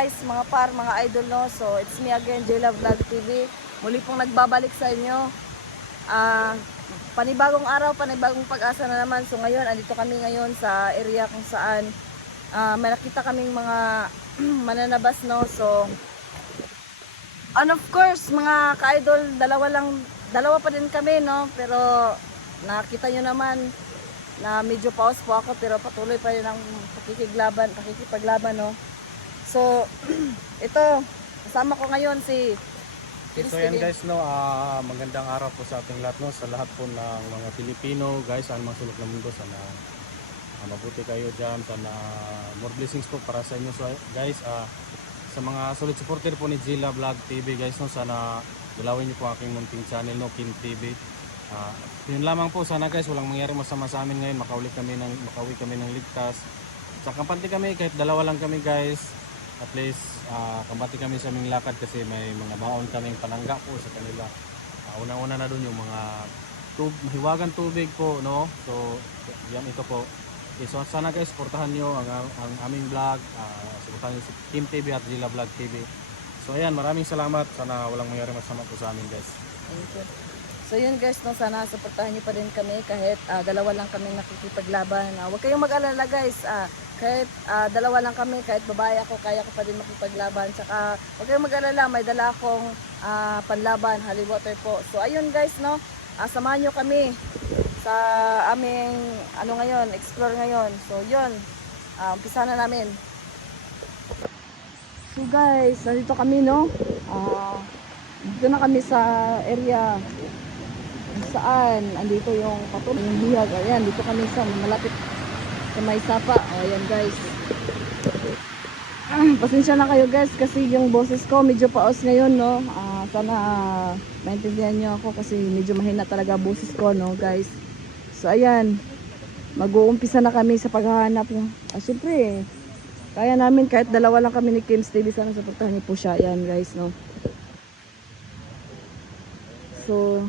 guys, mga par, mga idol, no. So it's me again, Jayla Vlog TV. Muli pong nagbabalik sa inyo. Panibagong araw, panibagong pag-asa na naman. So ngayon, andito kami ngayon sa area kung saan may nakita kaming mga mananabas, no. So and of course, mga ka-idol, dalawa pa din kami, no. Pero nakita nyo naman na medyo pause po ako, pero patuloy pa rin ang pakikipaglaban, no. So ito, kasama ko ngayon si So yan guys, no, magandang araw po sa ating lahat, no, sa lahat po ng mga Pilipino guys, ang mga sulok ng mundo. Sana mabuti kayo dyan, sana more blessings po para sa inyo. So guys, sa mga solid supporter po ni Jayla Vlog TV guys, no, sana dalawin niyo po aking munting channel, no, Kim TV. Yun lamang po, sana guys walang mangyari masama sa amin ngayon, makauwi kami ng ligtas. Sa kampante kami, kahit dalawa lang kami guys, at least kampante kami sa aming lakad kasi may mga baon kaming panangga po sa kanila. Una-una na doon yung mga hiwagang tubig po, no. So yan, ito po. Okay, so sana guys, supportahan nyo ang aming vlog, supportahan nyo si Kim TV at Jayla Vlog TV. So ayan, maraming salamat, sana walang mangyari masama po sa amin guys. Thank you. So yun guys, no, sana supportahan niyo pa din kami kahit dalawa lang kami nakikipaglaban. Huwag kayong mag-alala guys, kahit dalawa lang kami, kahit babae ako, kaya ko pa din makipaglaban. Tsaka huwag kayong mag-alala, may dala akong panlaban, holy water po. So ayun guys, no, samahan niyo kami sa aming ngayon, explore ngayon. So yun, umpisa na namin. So guys, nandito kami, no. Dito na kami sa area saan andito yung patuloy yung bihag. Ayan, dito kami sa malapit sa may sapa. Ayan guys, pasensya na kayo guys kasi yung boses ko medyo paos ngayon, no. Sana maintindihan nyo ako kasi medyo mahina talaga boses ko, no guys. So ayan, mag-uumpisa na kami sa paghahanap ng syempre kaya namin kahit dalawa lang kami ni Kim's TV. Sana supportahan niyo po siya. Ayan guys, no. So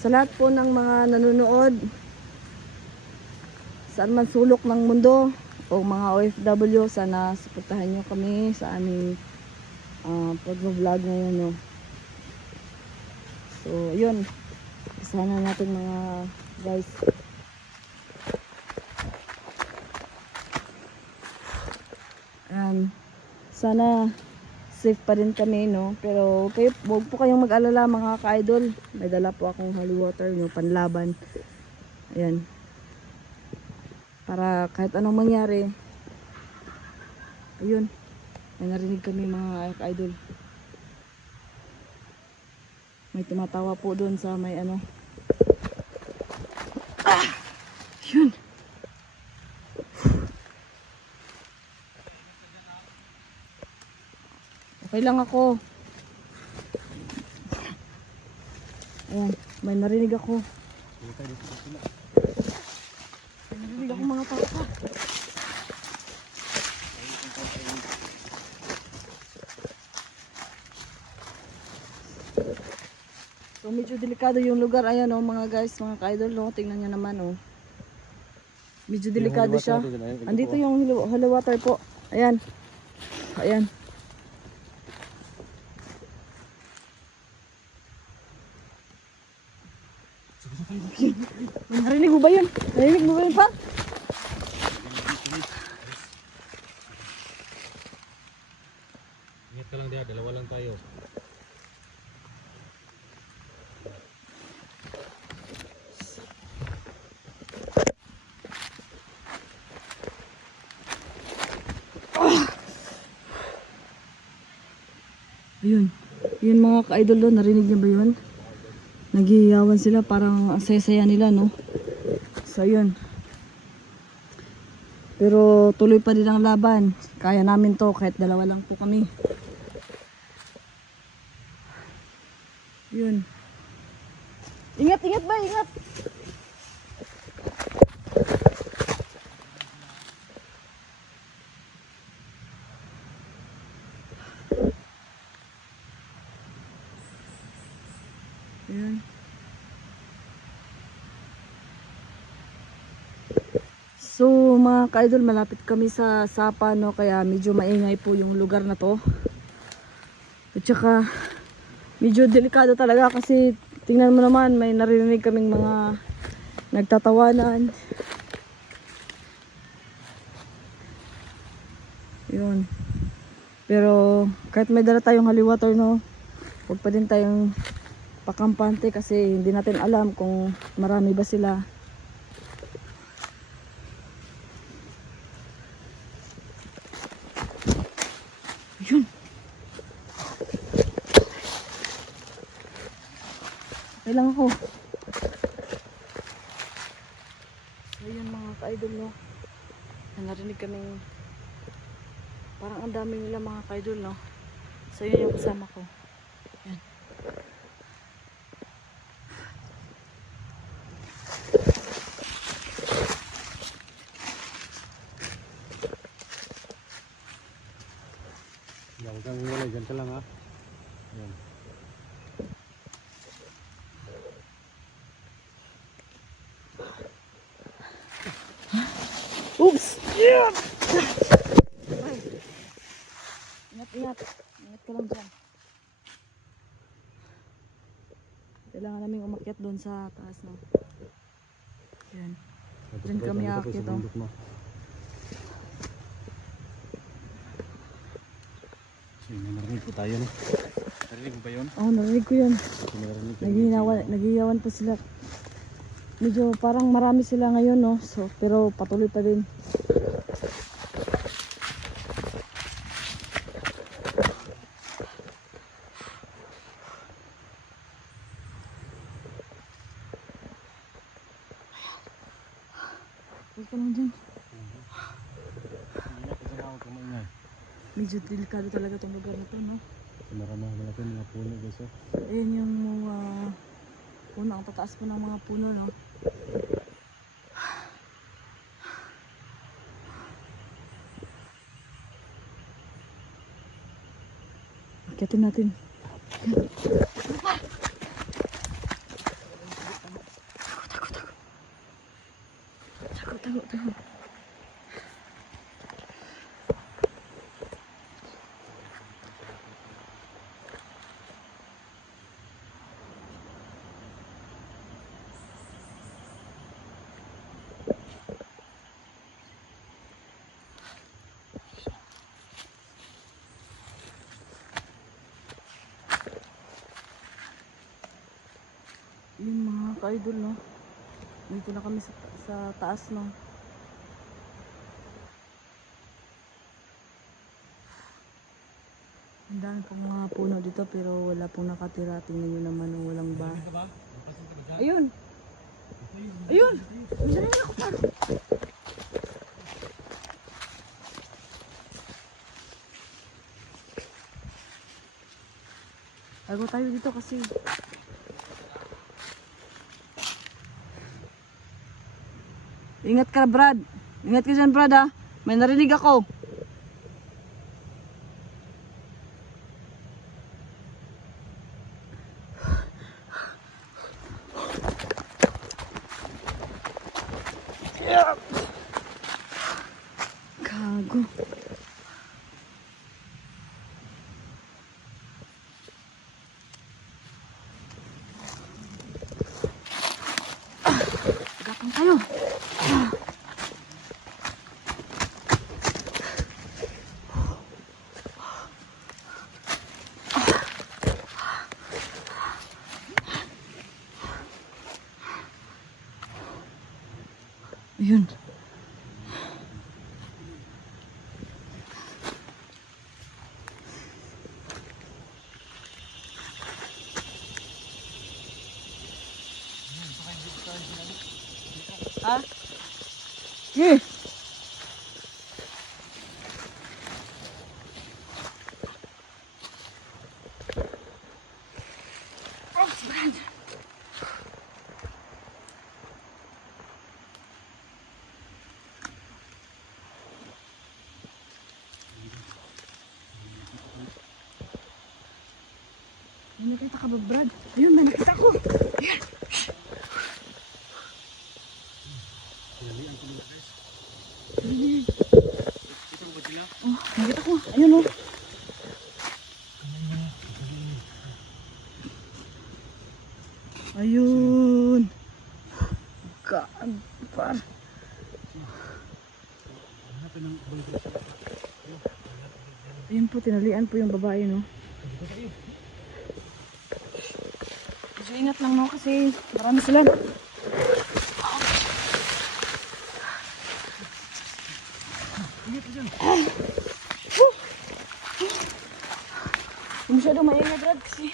sa lahat po ng mga nanonood saan man sulok ng mundo o mga OFW, sana suportahan nyo kami sa aming pag-vlog ngayon, no. So yun, sana natin mga guys. Sana safe pa rin kami, no. Pero kayo, huwag po kayong mag-alala mga ka-idol, may dala po akong holy water, no, panlaban. Ayan, para kahit anong mangyari. Ayun, may narinig kami mga ka-idol, may tumatawa po doon sa may yun. Okay lang ako. Ayan, may narinig ako. May narinig ako mga tao. So medyo delikado yung lugar. Ayan, oh, mga guys, mga ka-idol, no. Tingnan nyo naman, oh. Medyo delikado siya. Andito yung holy water po. Ayan. Ayan. Narinig mo ba yun? Narinig mo ba yun pa? Ingat ka lang dia, dalawa lang tayo. Ayun. Yun mga ka-idol doon, narinig niyo ba yun? Naghihiyawan sila, parang ang saya-saya nila, no. So yun. Pero tuloy pa din ang laban. Kaya namin to kahit dalawa lang po kami. Yun. Ingat, ingat ba? Ingat. Yun. So mga ka-idol, malapit kami sa Sapa, no, kaya medyo maingay po yung lugar na to. At saka medyo delikado talaga kasi tingnan mo naman, may narinig kaming mga nagtatawanan. Yun. Pero kahit may dala tayong holy water, no, huwag pa din tayong pakampante kasi hindi natin alam kung marami ba sila. Yun. Okay lang ako. So yun mga ka-idol, no, narinig kaming parang ang dami nila mga ka-idol, no. So yun yung kasama ko. Yan. Huwag kang wala, dyan ka lang ha. Yan. Oops! Yeah! Ingat, ingat. Ingat ka lang dyan. Kailangan namin umakyat doon sa taas, no. Yan. Diyan kami aakyat, oh. So, narinig po tayo, no? Narinig mo ba yun? Oo, narinig ko yun. Naghiyawan pa sila. Medyo parang marami sila ngayon, no. So, pero patuloy pa din. Huwag ka lang dyan. Medyo delikado talaga itong lugar na ito, no. Marami mga puno guys, oh. Ayan yung mga puno, ang tataas po ng mga puno, no. Akyatin natin. Takot. Yun mga ka-idol, no. Dito na kami sa taas, no. Ang dami pong mga puno dito pero wala pong nakatira. Tingnan nyo naman, oh, walang ba. Ayun! Ayun! Ayun ako pa! Tago tayo dito kasi ingat ka, Brad. Ingat ka dyan, Brad, ha. May narinig ako. Gago. Gatong tayo. Ayun. Ha? Eh. May nakita ka ba, Brad? Ayun, may nakita ko. Ayan. Par. Ayun po, tinalian po yung babae, no? So, ingat lang, no? Kasi marami sila. Hindi masyadong maingay, Brad, kasi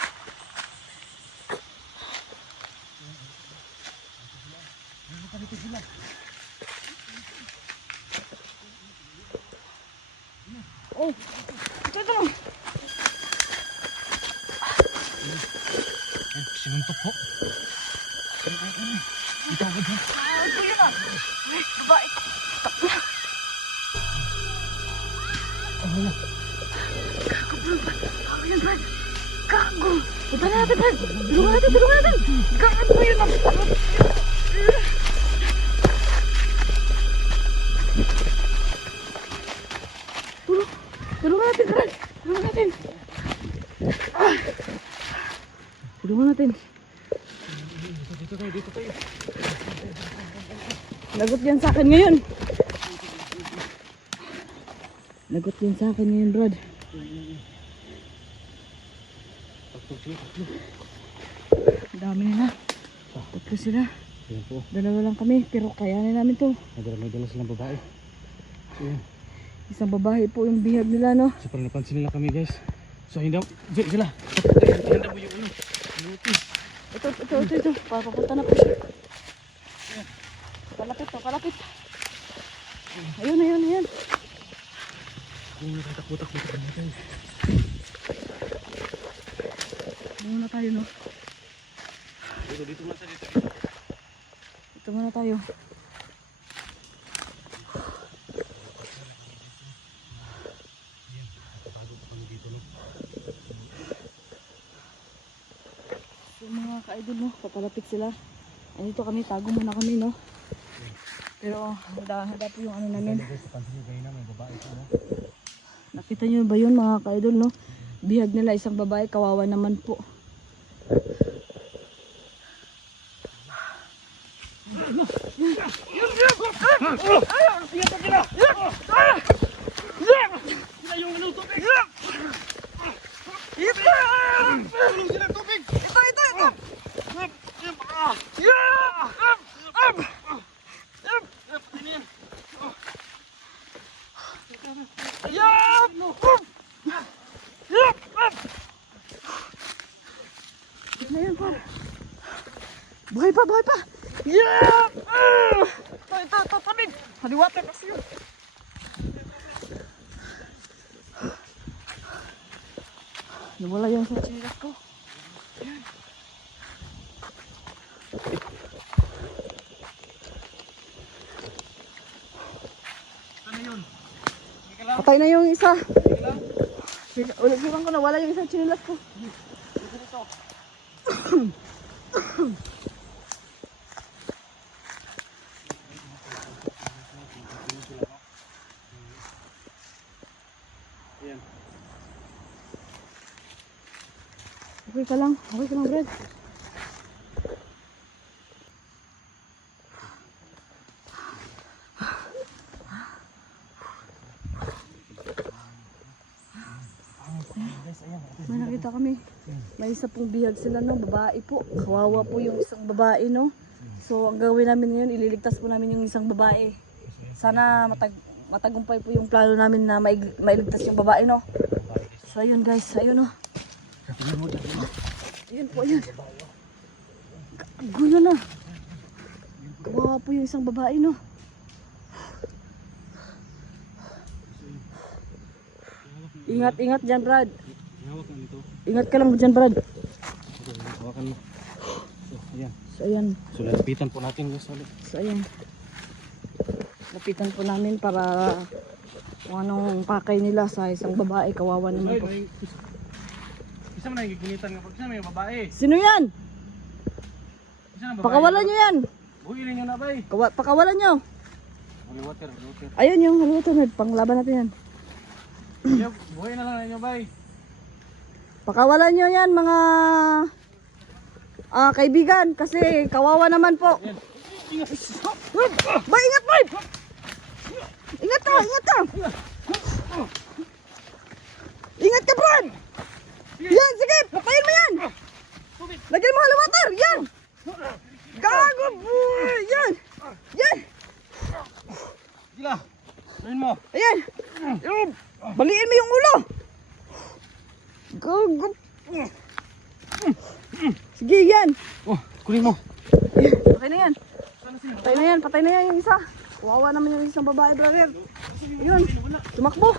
oh, ito. Sinuntok po. Dito ako dyan. Ito yun ah. Ay, babae. Takla. Ano na? Gago, bro. Gago yan, Brad. Gago. Punta na natin, Brad. Tulungan natin. Gago yun ah. Tulungan natin, Brad. Tulungan natin. Tulungan natin. Dito tayo. Lagot yan sa akin ngayon. Lagot yan sa akin ngayon, Brad. Ang dami nila. Tatlo sila. Ayan po. Dalawa lang kami, pero kayanin namin to. May dala silang babae. So yan. Isang babae po yung bihag nila, no? So parang napansin nila kami guys. So hindi sila. Handa mo yung ano. Ito. Papapunta na po siya. Kalapit. Ayun. Takbo natin. Muna tayo, no? Dito muna tayo. Ito muna tayo. So mga ka-idol, no? Papalapit sila. Andito kami, tago muna kami, no? Pero handa po yung ano namin. Nakita nyo ba yun, mga ka-idol, no? Bihag nila isang babae, kawawa naman po. Ayan pa. Buhay pa. Yeah! Ito, tabig. Haliwate kasi yun. Nawala yan sa chiras ko. Ano yun? Patay na yung isa. Ulit ko nawala yung isang chinilas ko. Okay ka lang, Brad. May nakita kami. May isa pong bihag sila, no? Babae po. Kawawa po yung isang babae, no? So, ang gawin namin ngayon, ililigtas po namin yung isang babae. Sana matagumpay po yung plano namin na mailigtas yung babae, no? So, ayun guys. Ayun, no? Ayun po, ayun. Gago na. Kawawa po yung isang babae, no? Ingat dyan, Brad. Ingat ka lang dyan, Brad. Hawakan mo. So, So, ayan. So, lapitan po natin guys ulit. So, ayan. Lapitan po namin para kung anong pakay nila sa isang babae. Kawawa naman po. Isa man nagigunitan nga pag siya may babae. Sino yan? Isa na babae. Pakawalan nyo yan. Buhilin nyo na bay. Pakawalan nyo. Holy water. Ayun yung haluto na. Panglaban natin yan. Buhay na lang ninyo bay. Pakawalan nyo yan mga kaibigan. Kasi kawawa naman po. Bay, ingat, bay! Ingat ka, ingat ka! Ingat ka, Brad! Yan, sige, papayin mo yan! Lagyan mo halo water, yan! Gago, boy! Yan! Yan! Gila! Ayun mo! Ayan! Baliin mo yung ulo! Gago! Sige, yan! Oh, kunin mo! Patay na yan! Patay na yan, patay na yan yung isa! Kawawa naman yung isang babae, brother! Ayun! Tumakbo!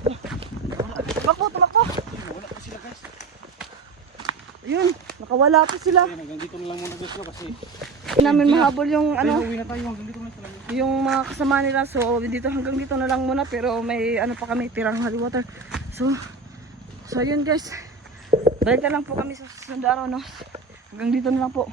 Tumakbo, tumakbo! Wala pa sila guys. Ayun! Nakawala pa sila! Hanggang dito na lang muna guys kasi Hindi namin mahabol yung ano, uwi na tayo. Hanggang dito na lang. yung mga kasama nila. So dito hanggang dito na lang muna, pero may ano pa kami, tirang holy water. So ayun guys. Balik na lang po kami sa susunod araw, no. Hanggang dito na lang po.